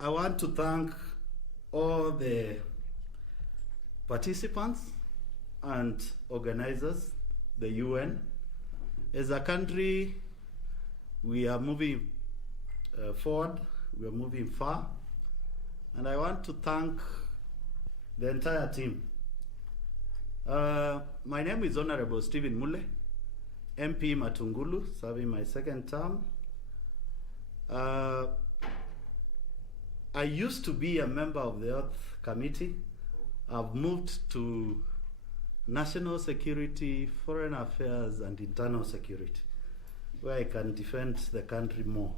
I want to thank all the participants and organizers, the UN. As a country, we are moving forward, we are moving far, and I want to thank the entire team. My name is Honorable Stephen Mule, MP Matungulu, serving my second term. I used to be a member of the Health Committee. I've moved to National Security, Foreign Affairs, and Internal Security, where I can defend the country more.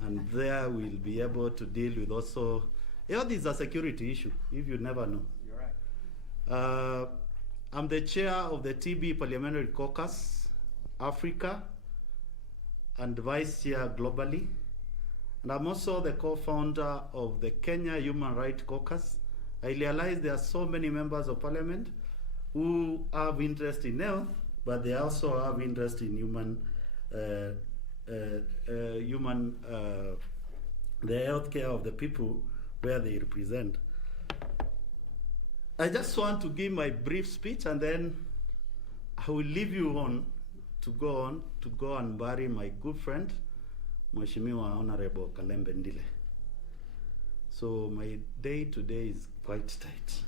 And there we'll be able to deal with also, health is a security issue, if you never know. You're right. I'm the chair of the TB Parliamentary Caucus, Africa, and vice chair globally. And I'm also the co-founder of the Kenya Human Rights Caucus. I realize there are so many members of parliament who have interest in health, but they also have interest in the healthcare of the people where they represent. I just want to give my brief speech, and then I will leave you on to go and bury my good friend, Mheshimiwa Honorable Kalembe Ndile. So my day today is quite tight.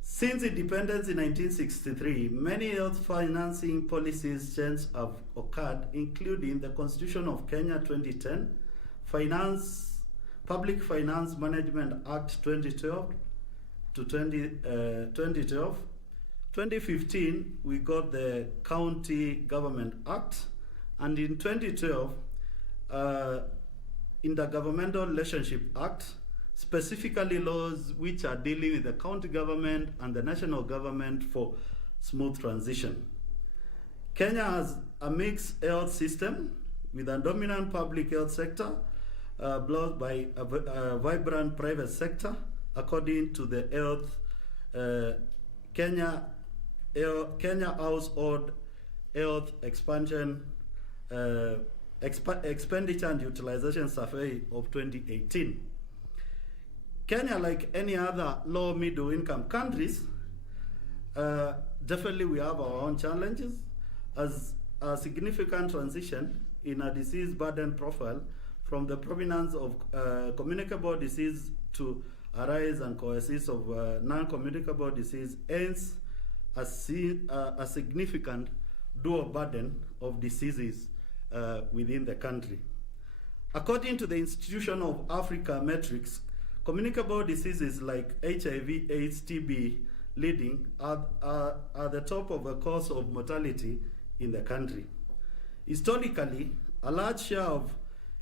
Since independence in 1963, many health financing policies changes have occurred, including the Constitution of Kenya 2010, Public Finance Management Act 2012 to 2012. 2015, we got the County Government Act, and in 2012, Intergovernmental Relationship Act, specifically laws which are dealing with the county government and the national government for smooth transition. Kenya has a mixed health system with a dominant public health sector, blocked by a vibrant private sector, according to the Kenya Household Health Expenditure and Utilization Survey of 2018. Kenya, like any other low middle income countries, definitely we have our own challenges as a significant transition in a disease burden profile from the provenance of communicable disease to a rise and coexistence of non-communicable disease, hence a significant dual burden of diseases within the country. According to the Institution of Africa metrics, communicable diseases like HIV, AIDS, TB, leading are the top of the cause of mortality in the country. Historically, a large share of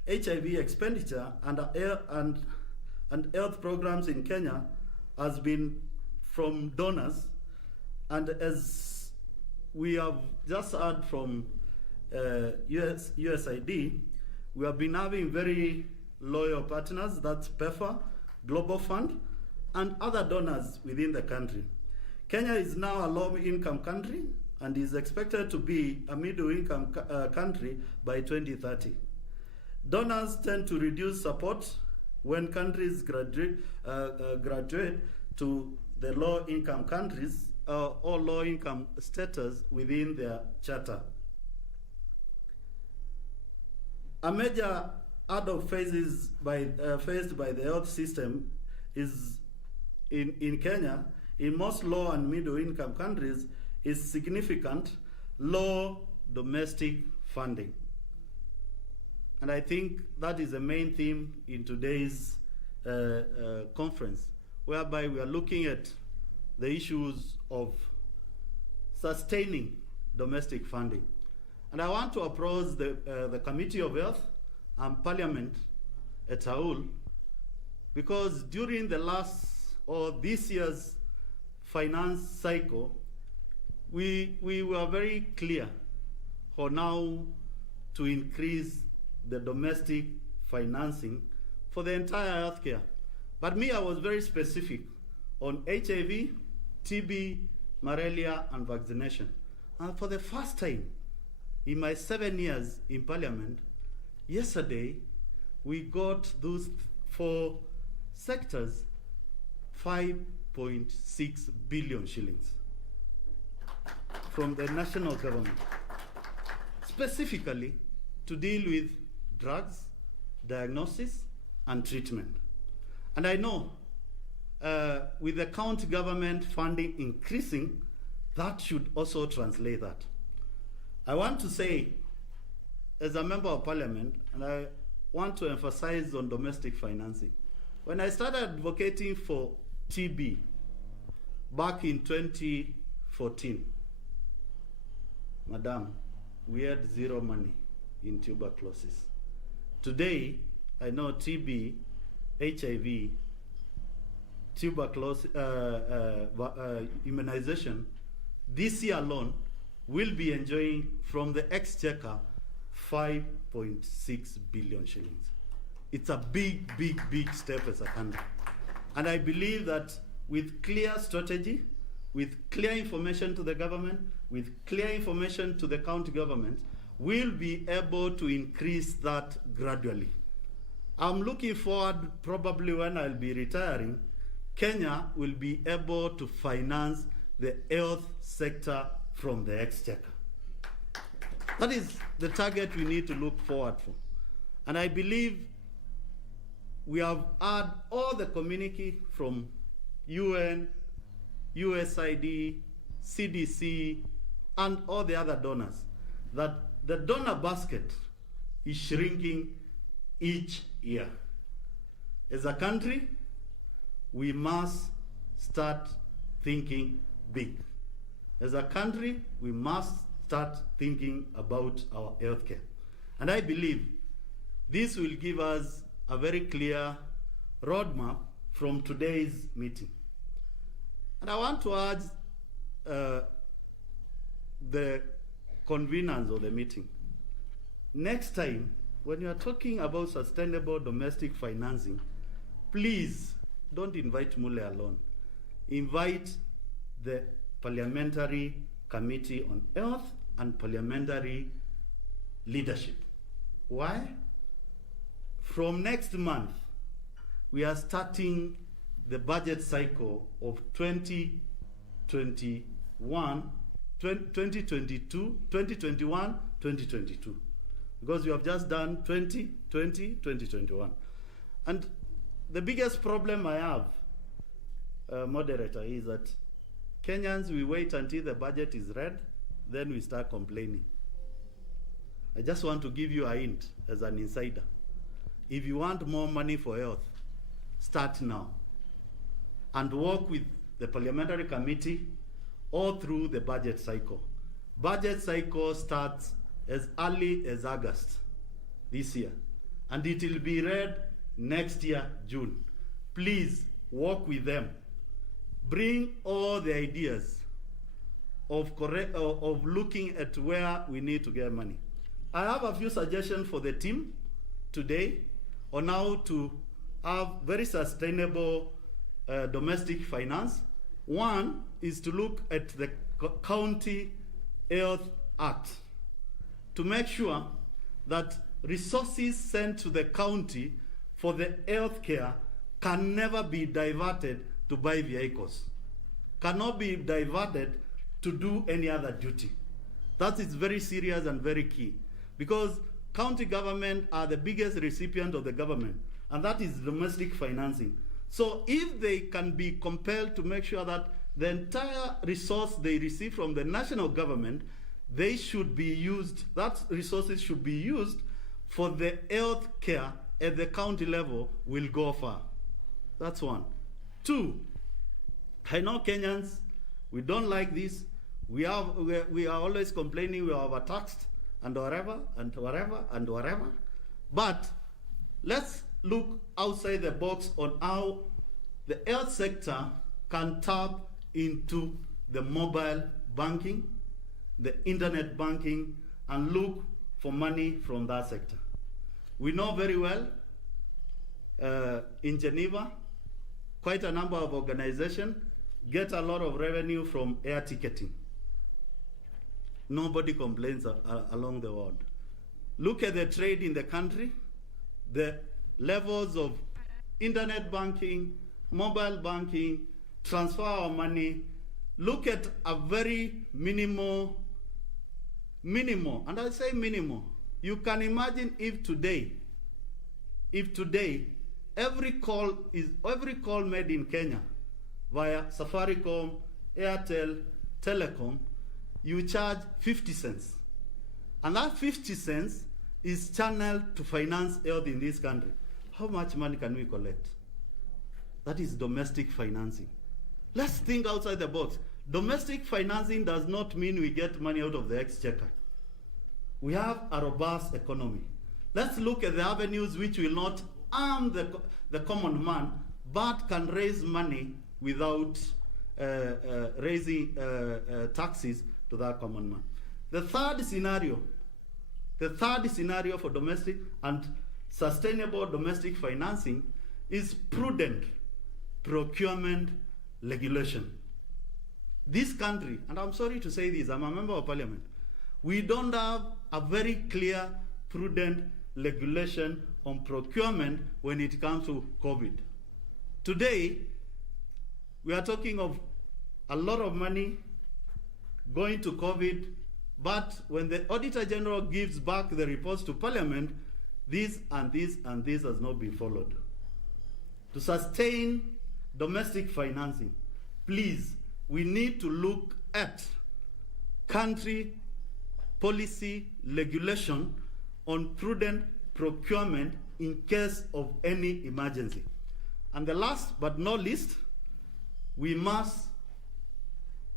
HIV expenditure and health programs in Kenya has been from donors, and as we have just heard from USAID, we have been having very loyal partners, that's PEPFAR, Global Fund, and other donors within the country. Kenya is now a low-income country and is expected to be a middle-income country by 2030. Donors tend to reduce support when countries graduate to the low-income countries or low-income status within their charter. A major hurdle faced by the health system is in Kenya, in most low and middle income countries, is significant low domestic funding. And I think that is the main theme in today's conference, whereby we are looking at the issues of sustaining domestic funding. And I want to approach the Committee of Health and Parliament et al., because during the this year's finance cycle, we were very clear on how to increase the domestic financing for the entire healthcare. But I was very specific on HIV, TB, malaria, and vaccination. And for the first time in my 7 years in Parliament, yesterday we got those 4 sectors 5.6 billion shillings from the national government, specifically to deal with drugs, diagnosis, and treatment. And I know with the county government funding increasing, that should also translate that. I want to say, as a member of parliament, and I want to emphasize on domestic financing. When I started advocating for TB back in 2014, Madam, we had 0 money in tuberculosis. Today, I know TB, HIV, tuberculosis, immunization, this year alone, will be enjoying from the exchequer 5.6 billion shillings. It's a big, big, big step as a country. And I believe that with clear strategy, with clear information to the government, with clear information to the county government, we'll be able to increase that gradually. I'm looking forward, probably when I'll be retiring, Kenya will be able to finance the health sector from the exchequer. That is the target we need to look forward for. And I believe we have had all the community from UN, USAID, CDC, and all the other donors, that the donor basket is shrinking each year. As a country, we must start thinking big. As a country, we must start thinking about our healthcare. And I believe this will give us a very clear roadmap from today's meeting. And I want to urge the conveners of the meeting. Next time, when you are talking about sustainable domestic financing, please don't invite Mule alone. Invite the Parliamentary Committee on Health and parliamentary leadership. Why? From next month, we are starting the budget cycle of 2021, 2022, because we have just done 2020, 2021. And the biggest problem I have, moderator, is that Kenyans, we wait until the budget is read, then we start complaining. I just want to give you a hint as an insider. If you want more money for health, start now and work with the parliamentary committee all through the budget cycle. Budget cycle starts as early as August this year, and it will be read next year, June. Please work with them. Bring all the ideas of looking at where we need to get money. I have a few suggestions for the team today on how to have very sustainable domestic finance. One is to look at the County Health Act to make sure that resources sent to the county for the health care can never be diverted to buy vehicles, cannot be diverted to do any other duty. That is very serious and very key, because county government are the biggest recipient of the government, and that is domestic financing. So if they can be compelled to make sure that the entire resource they receive from the national government, they should be used, that resources should be used for the health care at the county level, will go far. That's one. Two, I know Kenyans, we don't like this. We are always complaining we are overtaxed and whatever, and whatever, and whatever. But let's look outside the box on how the health sector can tap into the mobile banking, the internet banking, and look for money from that sector. We know very well in Geneva, quite a number of organizations get a lot of revenue from air ticketing. Nobody complains along the world. Look at the trade in the country. The levels of internet banking, mobile banking, transfer our money, look at a very minimal, and I say minimal. You can imagine if today, every call made in Kenya via Safaricom, Airtel, Telecom, you charge 50 cents. And that 50 cents is channeled to finance health in this country. How much money can we collect? That is domestic financing. Let's think outside the box. Domestic financing does not mean we get money out of the exchequer. We have a robust economy. Let's look at the avenues which will not harm the common man, but can raise money without raising taxes to that common man. The third scenario for domestic and sustainable domestic financing is prudent procurement regulation. This country, and I'm sorry to say this, I'm a member of parliament, we don't have a very clear, prudent regulation on procurement when it comes to COVID. Today, we are talking of a lot of money going to COVID, but when the Auditor General gives back the reports to Parliament, this and this and this has not been followed. To sustain domestic financing, please, we need to look at country policy regulation on prudent procurement in case of any emergency. And the last but not least, we must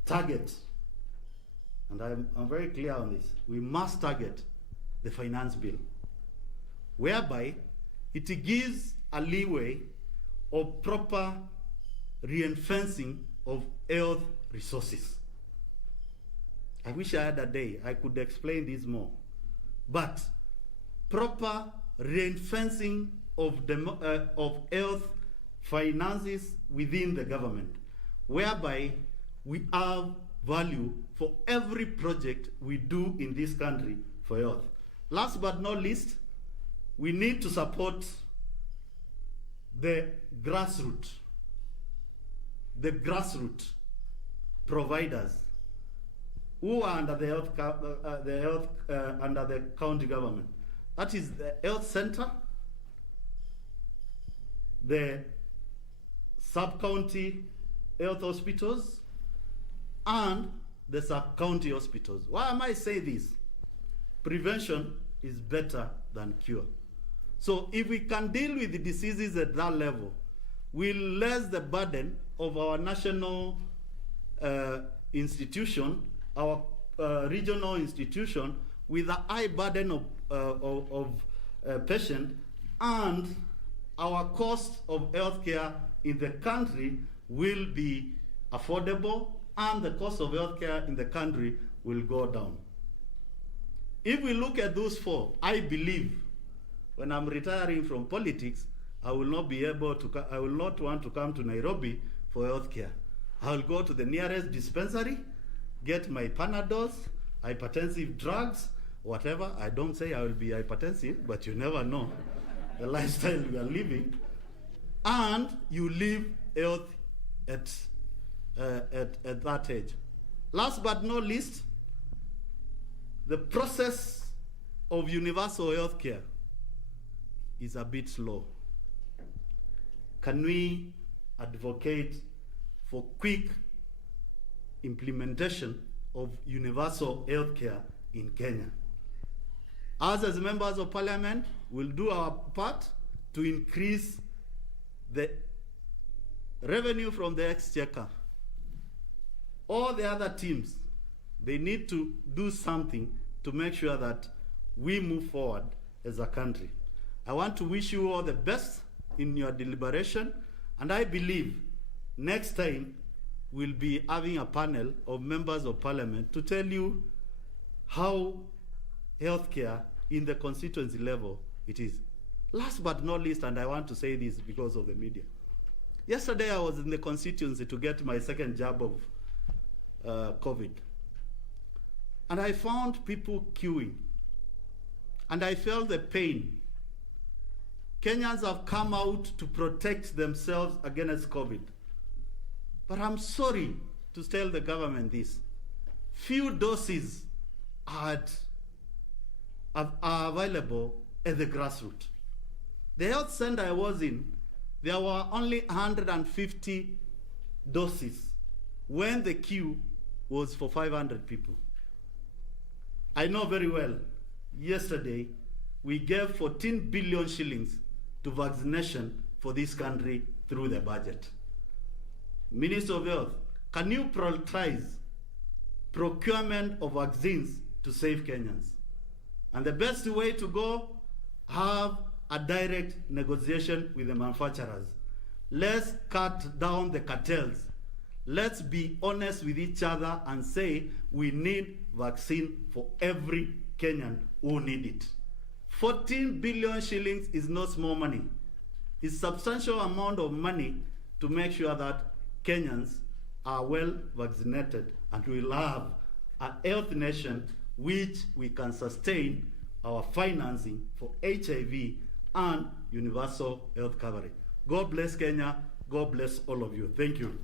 target, and I'm very clear on this, we must target the finance bill, whereby it gives a leeway of proper reinforcing of health resources. I wish I had a day I could explain this more, but proper reinforcing of health finances within the government, whereby we have value for every project we do in this country for health. Last but not least, we need to support the grassroots providers who are under the under the county government. That is the health center, the sub-county health hospitals, and the sub-county hospitals. Why am I saying this? Prevention is better than cure. So if we can deal with the diseases at that level, we'll less the burden of our national institution, our regional institution, with a high burden of patient, and our cost of healthcare in the country will be affordable, and the cost of healthcare in the country will go down. If we look at those four, I believe when I'm retiring from politics, I will not be able to, I will not want to come to Nairobi for healthcare. I will go to the nearest dispensary, get my Panadols, hypertensive drugs, whatever. I don't say I will be hypertensive, but you never know the lifestyle we are living. And you live health at that age. Last but not least, the process of universal health care is a bit slow. Can we advocate for quick implementation of universal health care in Kenya? Us as members of parliament will do our part to increase the revenue from the exchequer. All the other teams, they need to do something to make sure that we move forward as a country. I want to wish you all the best in your deliberation, and I believe next time we'll be having a panel of members of parliament to tell you how healthcare in the constituency level it is. Last but not least, and I want to say this because of the media. Yesterday I was in the constituency to get my second jab of COVID. And I found people queuing. And I felt the pain Kenyans have come out to protect themselves against COVID. But I'm sorry to tell the government this. Few doses are available at the grassroots. The health center I was in, there were only 150 doses when the queue was for 500 people. I know very well, yesterday, we gave 14 billion shillings to vaccination for this country through the budget. Minister of Health, can you prioritize procurement of vaccines to save Kenyans? And the best way to go, have a direct negotiation with the manufacturers. Let's cut down the cartels. Let's be honest with each other and say we need vaccine for every Kenyan who need it. 14 billion shillings is not small money. It's a substantial amount of money to make sure that Kenyans are well vaccinated and we'll have a health nation which we can sustain our financing for HIV and universal health coverage. God bless Kenya. God bless all of you. Thank you.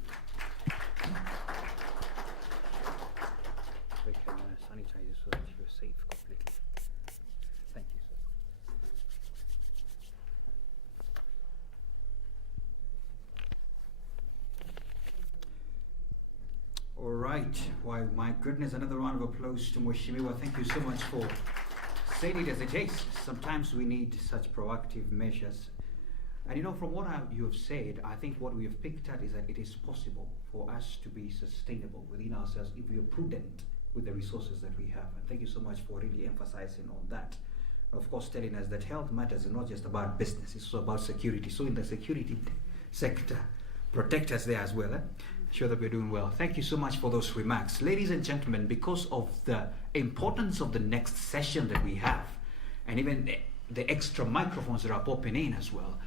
We can sanitize so that you're safe completely. Thank you, sir. All right. Why, my goodness, another round of applause to Mheshimiwa. Thank you so much for saying it as it is. Sometimes we need such proactive measures. And you know, from what you have said, I think what we have picked at is that it is possible for us to be sustainable within ourselves if we are prudent with the resources that we have. And thank you so much for really emphasizing on that. Of course, telling us that health matters is not just about business, it's also about security. So in the security sector, protect us there as well. Sure that we're doing well. Thank you so much for those remarks. Ladies and gentlemen, because of the importance of the next session that we have, and even the extra microphones that are popping in as well,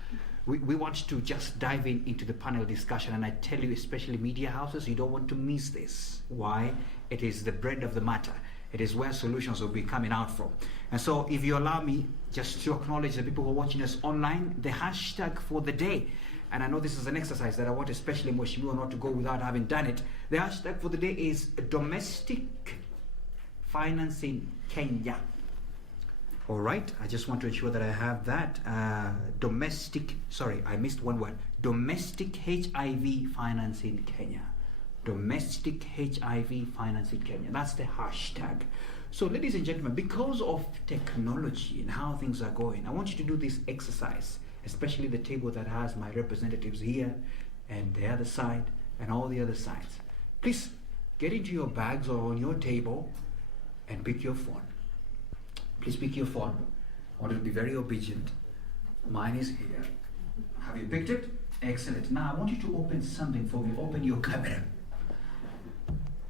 we want to just dive into the panel discussion. And I tell you, especially media houses, you don't want to miss this. Why? It is the bread of the matter. It is where solutions will be coming out from. And so if you allow me just to acknowledge the people who are watching us online, the hashtag for the day, and I know this is an exercise that I want especially Mheshimiwa not to go without having done it. The hashtag for the day is domestic financing Kenya. All right, I just want to ensure that I have that. Domestic HIV financing Kenya. Domestic HIV financing Kenya. That's the hashtag. So ladies and gentlemen, because of technology and how things are going, I want you to do this exercise, especially the table that has my representatives here and the other side and all the other sides. Please get into your bags or on your table and pick your phone. Please pick your phone. I want you to be very obedient. Mine is here. Have you picked it? Excellent. Now I want you to open something for me. Open your camera.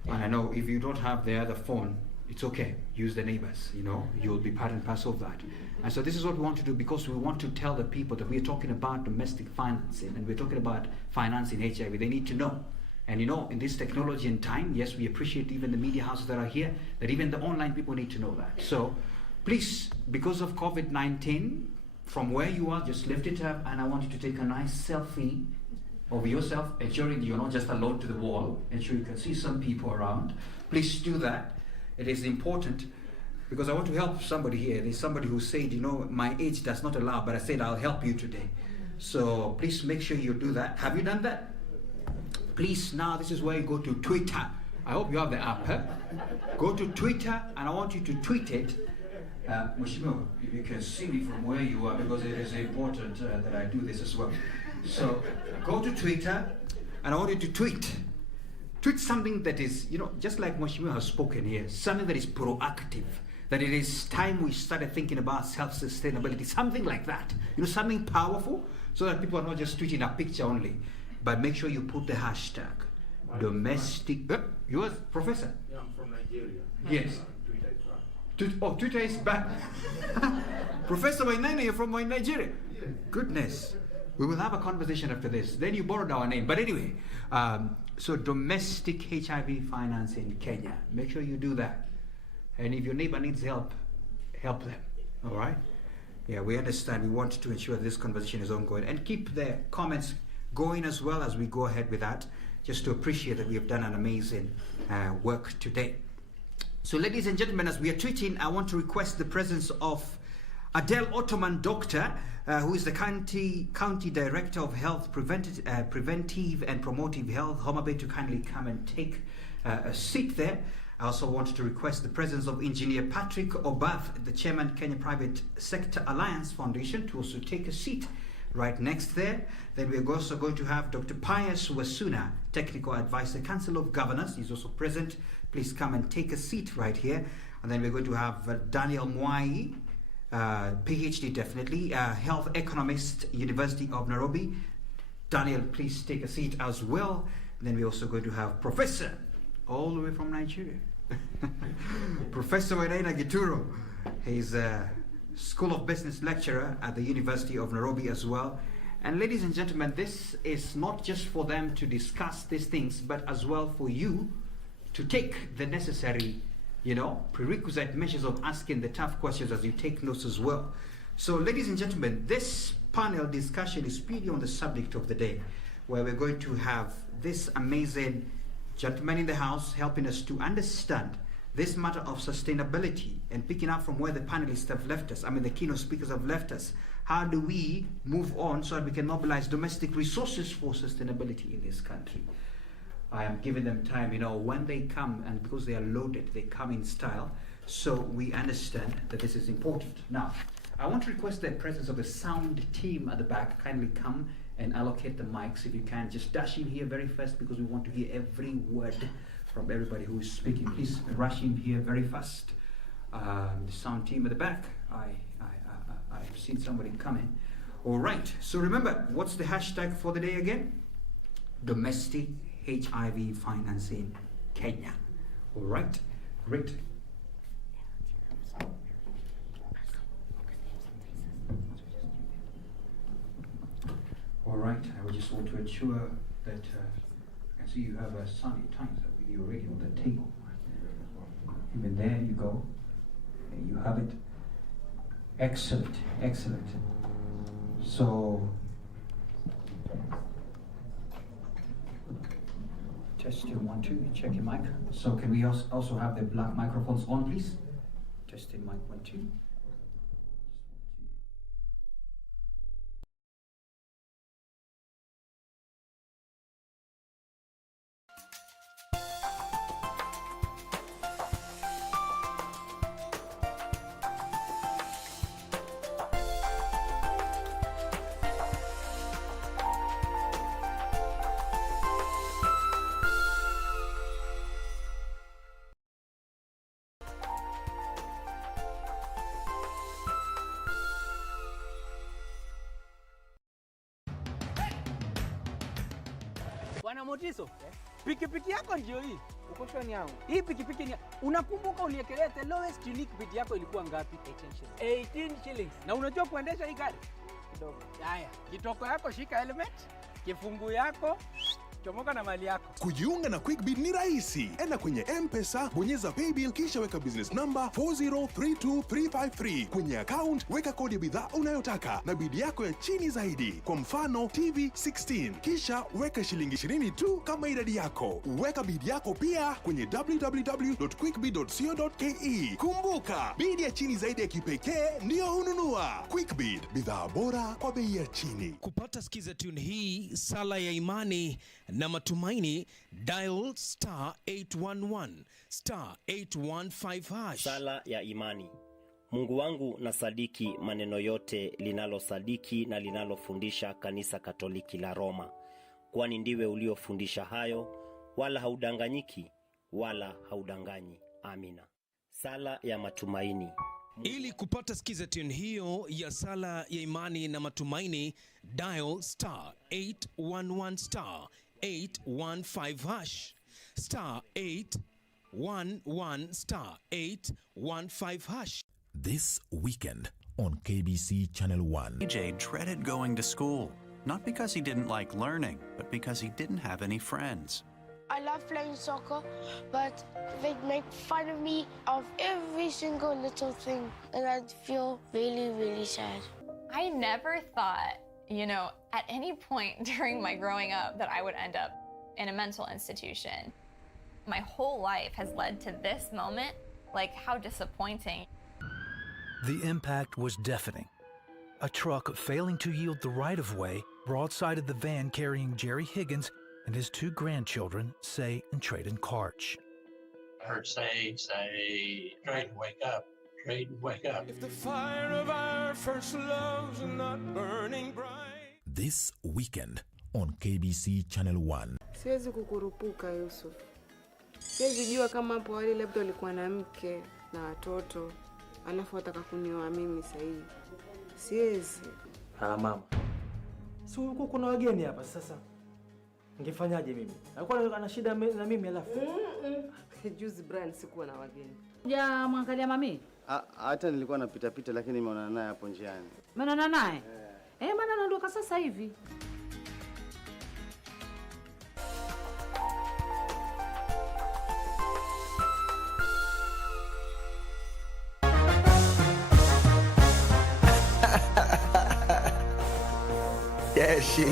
And I know if you don't have the other phone, it's okay. Use the neighbors, you know. You'll be part and parcel of that. And so this is what we want to do, because we want to tell the people that we're talking about domestic financing and we're talking about financing HIV. They need to know. And you know, in this technology and time, yes, we appreciate even the media houses that are here, that even the online people need to know that. So please, because of COVID-19, from where you are, just lift it up, and I want you to take a nice selfie of yourself, ensuring you're not just alone to the wall, ensure you can see some people around. Please do that. It is important, because I want to help somebody here. There's somebody who said, you know, my age does not allow, but I said I'll help you today. So please make sure you do that. Have you done that? Please, now this is where you go to Twitter. I hope you have the app. Huh? Go to Twitter, and I want you to tweet it. Mheshimiwa, if you can see me from where you are, because it is important that I do this as well. So go to Twitter, and I want you to tweet. Tweet something that is, you know, just like Mheshimiwa has spoken here, something that is proactive, that it is time we started thinking about self-sustainability, something like that. You know, something powerful, so that people are not just tweeting a picture only, but make sure you put the hashtag domestic. Yours, Professor? Yeah, I'm from Nigeria. Yes. Twitter is back. Professor Wainaina, you're from Nigeria? Yes. Goodness. We will have a conversation after this. Then you borrowed our name. But anyway, so domestic HIV finance in Kenya. Make sure you do that. And if your neighbor needs help, help them. All right? Yeah, we understand. We want to ensure this conversation is ongoing and keep the comments going as well as we go ahead with that, just to appreciate that we have done an amazing work today. So, ladies and gentlemen, as we are tweeting, I want to request the presence of Adele Ottoman Doctor, who is the County Director of Health Preventive and Promotive Health, Homa Bay, to kindly come and take a seat there. I also want to request the presence of Engineer Patrick Obath, the Chairman, Kenya Private Sector Alliance Foundation, to also take a seat right next there. Then we're also going to have Dr. Pius Wasuna, Technical Advisor, Council of Governors. He's also present. Please come and take a seat right here. And then we're going to have Daniel Mwai, PhD definitely, Health Economist, University of Nairobi. Daniel, please take a seat as well. And then we're also going to have Professor, all the way from Nigeria, Professor Wainaina Gituro. He's a School of Business lecturer at the University of Nairobi as well. And ladies and gentlemen, this is not just for them to discuss these things, but as well for you to take the necessary, prerequisite measures of asking the tough questions as you take notes as well. So, ladies and gentlemen, this panel discussion is purely on the subject of the day, where we're going to have this amazing gentleman in the house helping us to understand this matter of sustainability and picking up from where the panelists have left us. The keynote speakers have left us. How do we move on so that we can mobilize domestic resources for sustainability in this country? I am giving them time, when they come, and because they are loaded, they come in style. So we understand that this is important. Now, I want to request the presence of the sound team at the back. Kindly come and allocate the mics if you can. Just dash in here very fast because we want to hear every word from everybody who is speaking. Please rush in here very fast. The sound team at the back. I've seen somebody coming. All right. So remember, what's the hashtag for the day again? Domestic HIV financing Kenya. All right. Great. All right, I just want to ensure that I see you have a Sunday Times with you already on the table. Even there you go. There you have it. Excellent, excellent. So, test your 1, 2, check your mic. So can we also have the black microphones on, please? Testing mic 1, 2. Bwana Motiso, pikipiki yako ndio hii. Uko shoni yangu. Hii pikipiki ni unakumbuka uniekelea the lowest unique bid yako ilikuwa ngapi? 18 shillings. Na unajua kuendesha hii gari? Kidogo. Haya, kitoko yako shika helmet, kifungu yako chomoka na mali yako. Kujiunga na QuickBid ni rahisi. Enda kwenye M-Pesa, bonyeza paybill kisha weka business number 4032353. Kwenye account weka kodi ya bidhaa unayotaka na bid yako ya chini zaidi. Kwa mfano TV 16. Kisha weka shilingi 20 tu kama idadi yako. Weka bid yako pia kwenye www.quickbid.co.ke. Kumbuka, bid ya chini zaidi ya kipekee ndio hununua. QuickBid, bidhaa bora kwa bei ya chini. Kupata skiza tune hii, sala ya imani na matumaini, dial *811 *815 #. Sala ya imani. Mungu wangu na sadiki maneno yote linalosadiki na linalofundisha kanisa Katoliki la Roma, kwani ndiwe uliofundisha hayo, wala haudanganyiki wala haudanganyi. Amina. Sala ya matumaini. Ili kupata skiza tune hiyo ya sala ya imani na matumaini, dial *811 *815 *811 *815 #. This weekend on KBC Channel 1. AJ dreaded going to school, not because he didn't like learning, but because he didn't have any friends. I love playing soccer, but they'd make fun of me of every single little thing, and I'd feel really, really sad. I never thought, at any point during my growing up that I would end up in a mental institution. My whole life has led to this moment. Like, how disappointing. The impact was deafening. A truck failing to yield the right-of-way broadsided the van carrying Jerry Higgins and his 2 grandchildren, Say and Trayden Karch. I heard Say, Trayden, wake up. Trayden, wake up. If the fire of our first love's not burning bright. This weekend on KBC Channel 1. Siwezi kukurupuka, Yusuf. Siwezi jua kama hapo wale labda walikuwa na mke na watoto, alafu wataka kunioa mimi sasa hivi. Siwezi. Mama. Si huko kuna wageni hapa sasa. Ningefanyaje mimi? Alikuwa ana shida na mimi alafu. Juzi Brian sikuwa na wageni. Ja mwangalia mami? Hata nilikuwa napita pita lakini nimeonana naye hapo njiani. Umeonana naye? Maana anaondoka sasa hivi. Yeah, she.